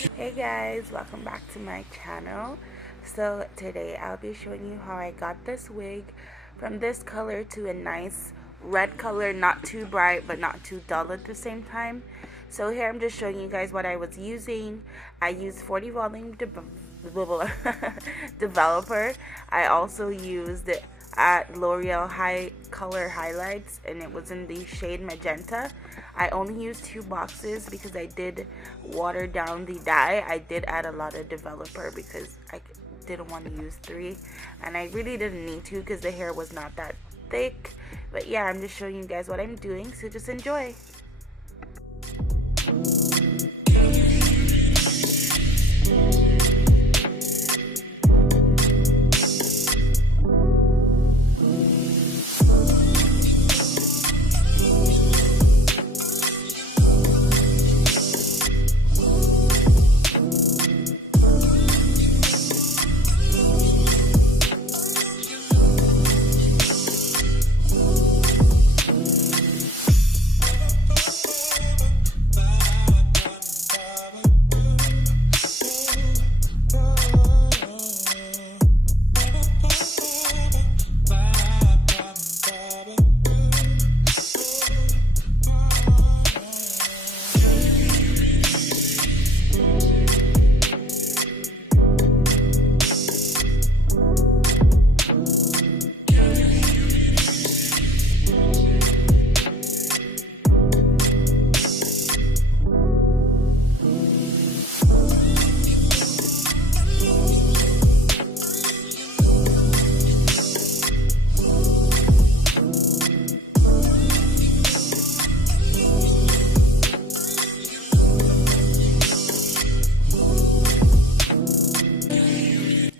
Hey guys, welcome back to my channel. So today I'll be showing you how I got this wig from this color to a nice red color, not too bright but not too dull at the same time. So here I'm just showing you guys what I was using. I used 40 volume developer. I also used it at L'Oreal High Color Highlights, and it was in the shade Magenta. I only used 2 boxes because I did water down the dye. I did add a lot of developer because I didn't want to use 3, and I really didn't need to because the hair was not that thick. But yeah, I'm just showing you guys what I'm doing, so just enjoy.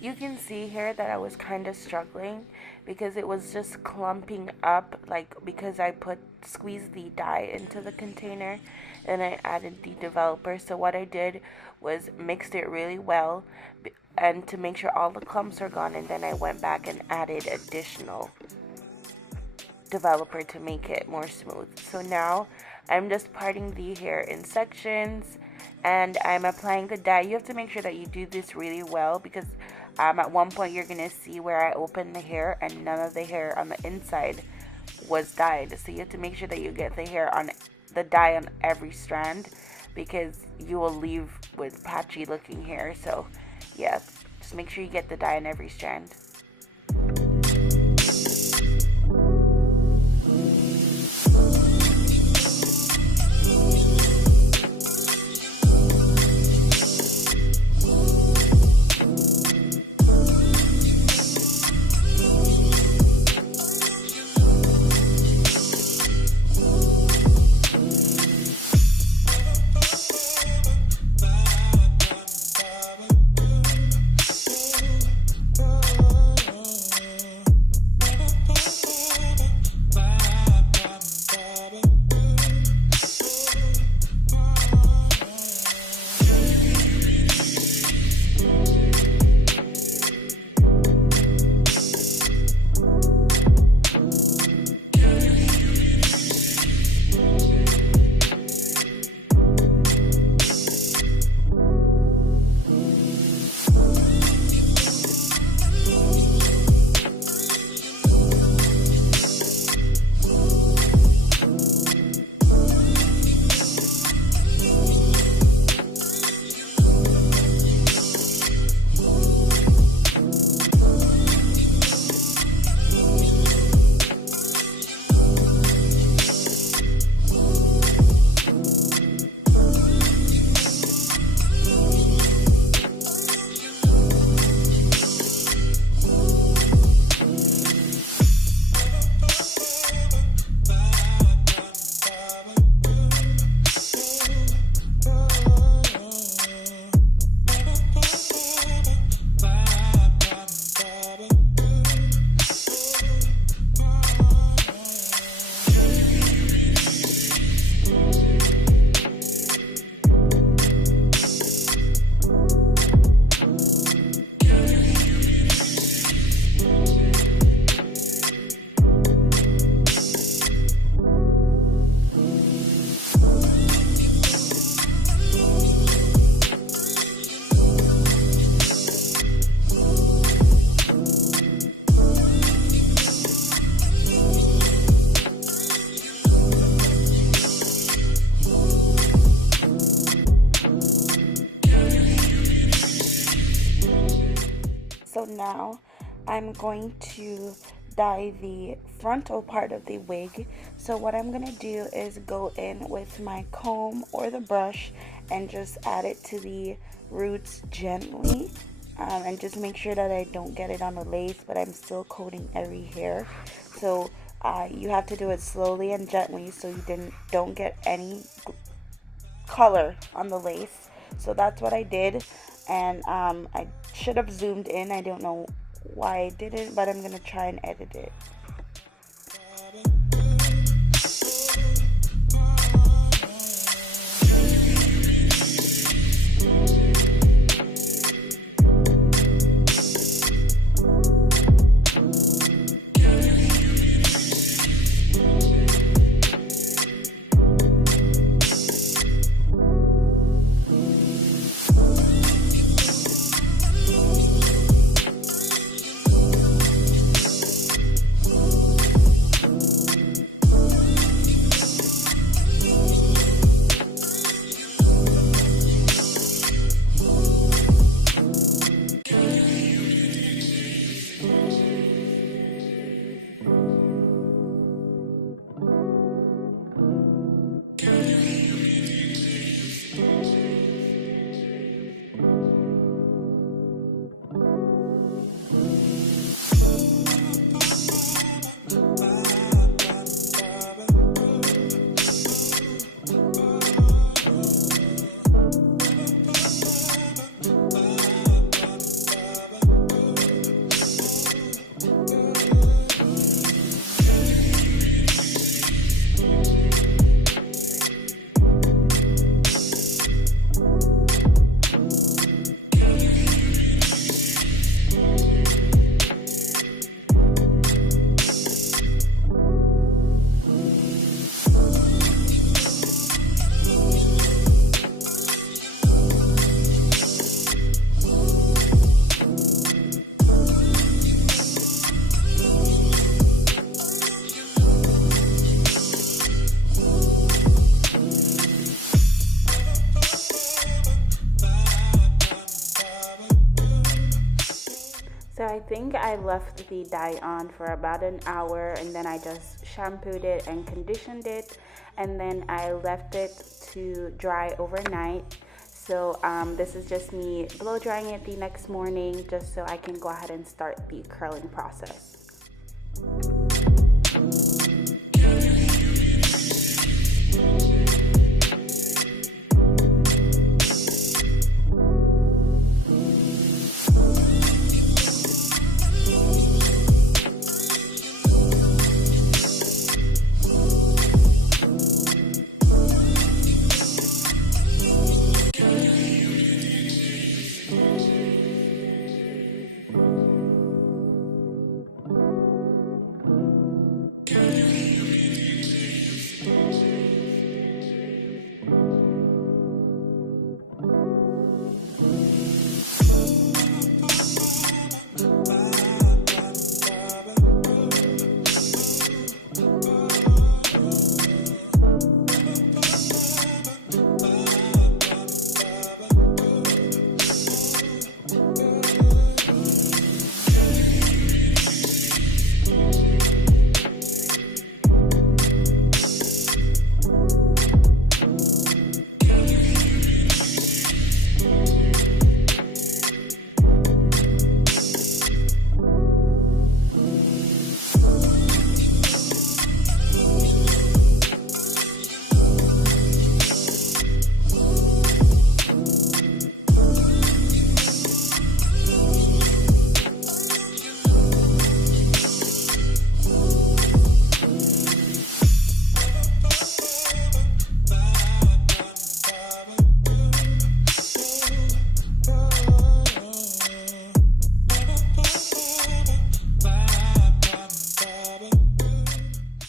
You can see here that I was kind of struggling because it was just clumping up, like because I squeezed the dye into the container and I added the developer. So what I did was mixed it really well and to make sure all the clumps are gone, and then I went back and added additional developer to make it more smooth. So now I'm just parting the hair in sections and I'm applying the dye. You have to make sure that you do this really well because at one point you're gonna see where I opened the hair and none of the hair on the inside was dyed. So you have to make sure that you get the dye on every strand because you will leave with patchy looking hair. So yeah, just make sure you get the dye on every strand. now I'm going to dye the frontal part of the wig. So what I'm gonna do is go in with my comb or the brush and just add it to the roots gently, and just make sure that I don't get it on the lace, but I'm still coating every hair. So you have to do it slowly and gently so you don't get any color on the lace. So that's what I did, and I should have zoomed in. I don't know why I didn't, but I'm gonna try and edit it. So I think I left the dye on for about an hour, and then I just shampooed it and conditioned it, and then I left it to dry overnight. So this is just me blow drying it the next morning, just so I can go ahead and start the curling process.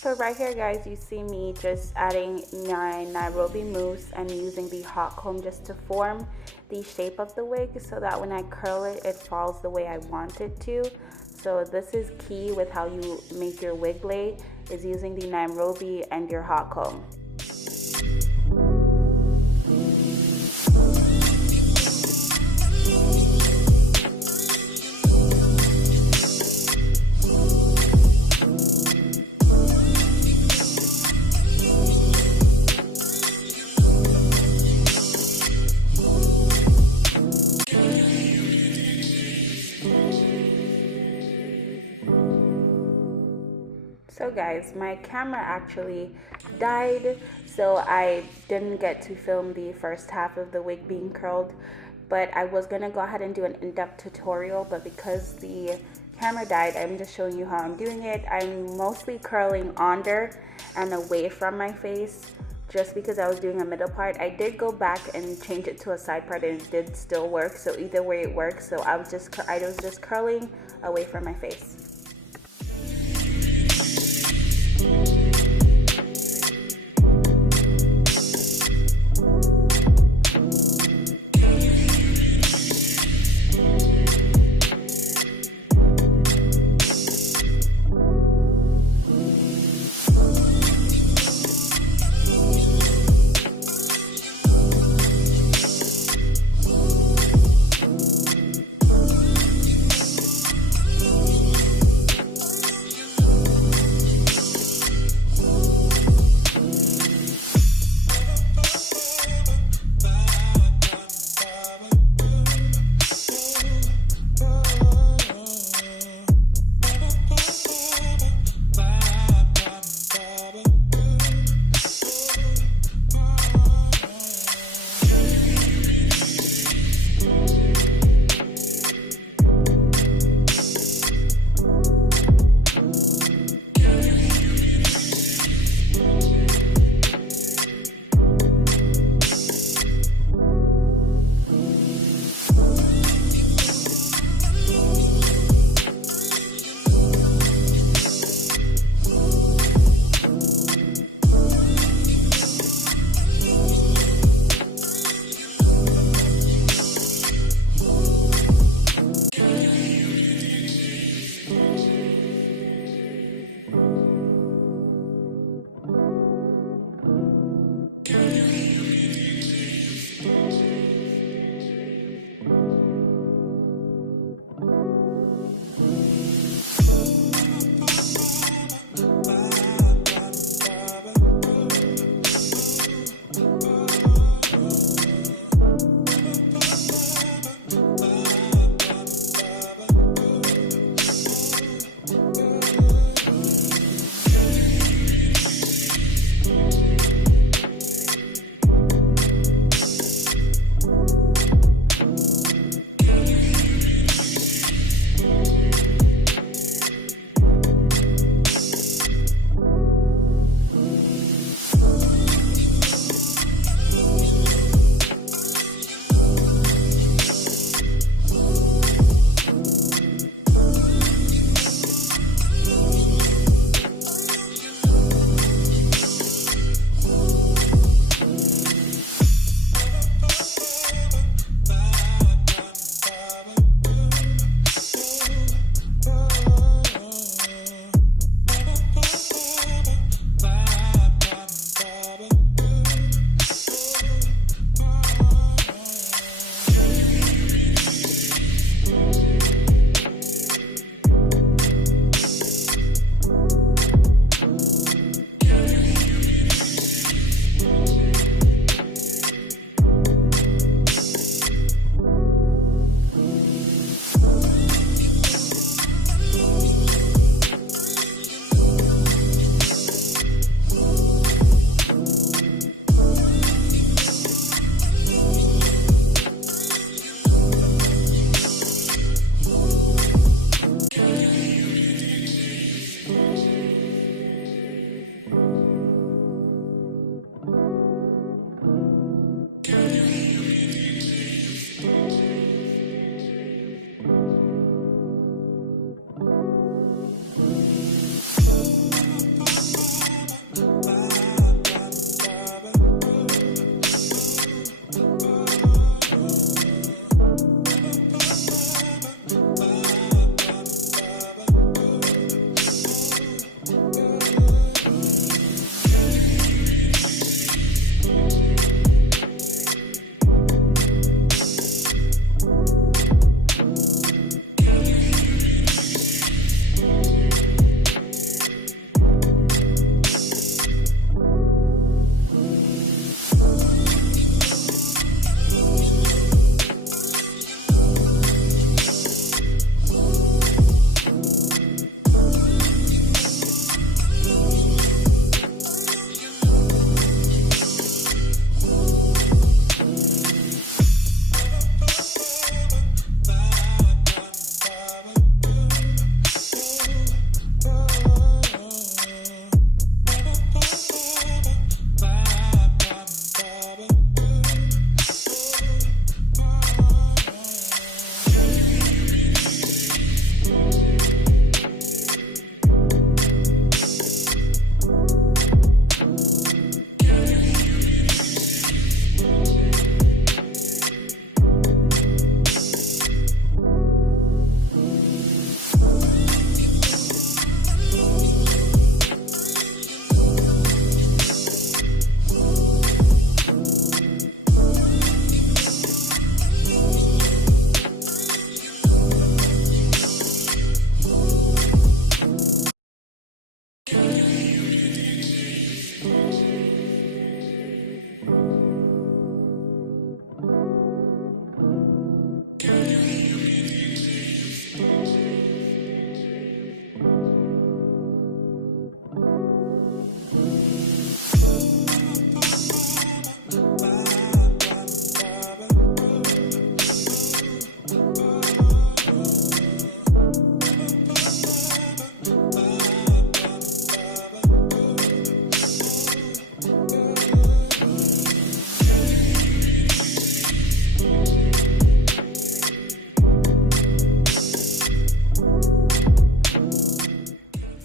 So right here, guys, you see me just adding my Nairobi mousse and using the hot comb just to form the shape of the wig so that when I curl it, it falls the way I want it to. So this is key with how you make your wig lay, is using the Nairobi and your hot comb. guys, my camera actually died, so I didn't get to film the first half of the wig being curled, but I was gonna go ahead and do an in-depth tutorial, but because the camera died, I'm just showing you how I'm doing it. I'm mostly curling under and away from my face, just because I was doing a middle part. I did go back and change it to a side part and it did still work, so either way it works. So I was just curling away from my face.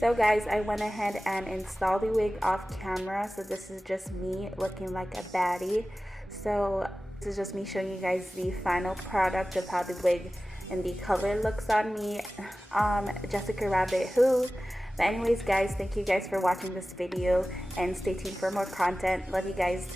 So guys, I went ahead and installed the wig off camera. So this is just me looking like a baddie. So this is just me showing you guys the final product of how the wig and the color looks on me. Jessica Rabbit who. But anyways guys, thank you guys for watching this video and stay tuned for more content. Love you guys.